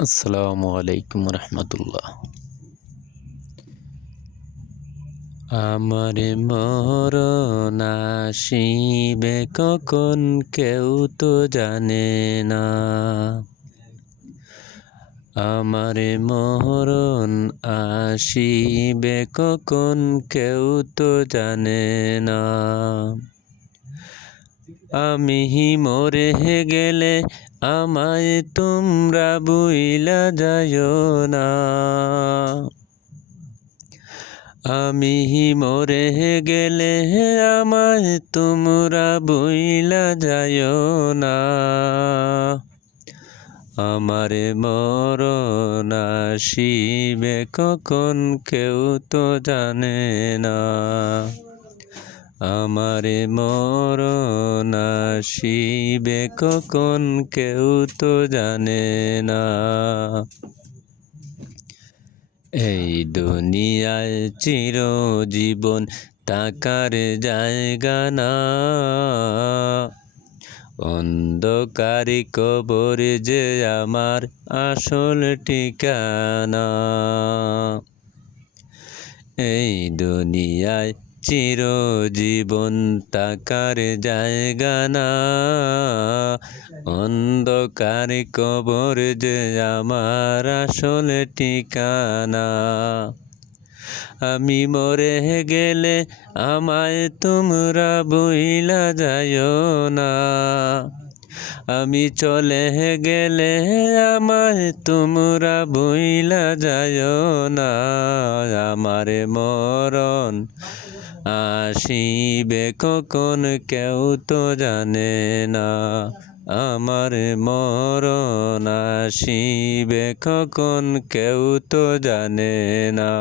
আসসালামু আলাইকুম রহমতুল্লাহ। আমার মরণ আসিবে কখন কেউ তো জানে না। আমার মরণ আসিবে কখন কেউ তো জানে না। আমি মরে গেলে আমায় তোমরা ভুইলা যাইও না। আমি মরে গেলে আমায় তোমরা ভুইলা যাইও না। আমার মরণ আসিবে কখন কেউ তো জানে না। আমার মরণ আসিবে কখন কেউ তো জানে না। এই দুনিয়ায় চিরজীবন থাকার জায়গা না। অন্ধকারে কবর যে আমার আসল ঠিকানা। এই দুনিয়ায় চিরজীবন থাকার জায়গা না। অন্ধকার কবর যে আমার আসল ঠিকানা। আমি মরে গেলে আমায় তোমরা ভুইলা যাইও না। আমি চলে গেলে আমায় তোমরা ভুইলা যাইও না। আমার মরণ আসিবে কখন কেউ তো জানে না। আমার মরণ আসিবে কখন কেউ তো জানে না।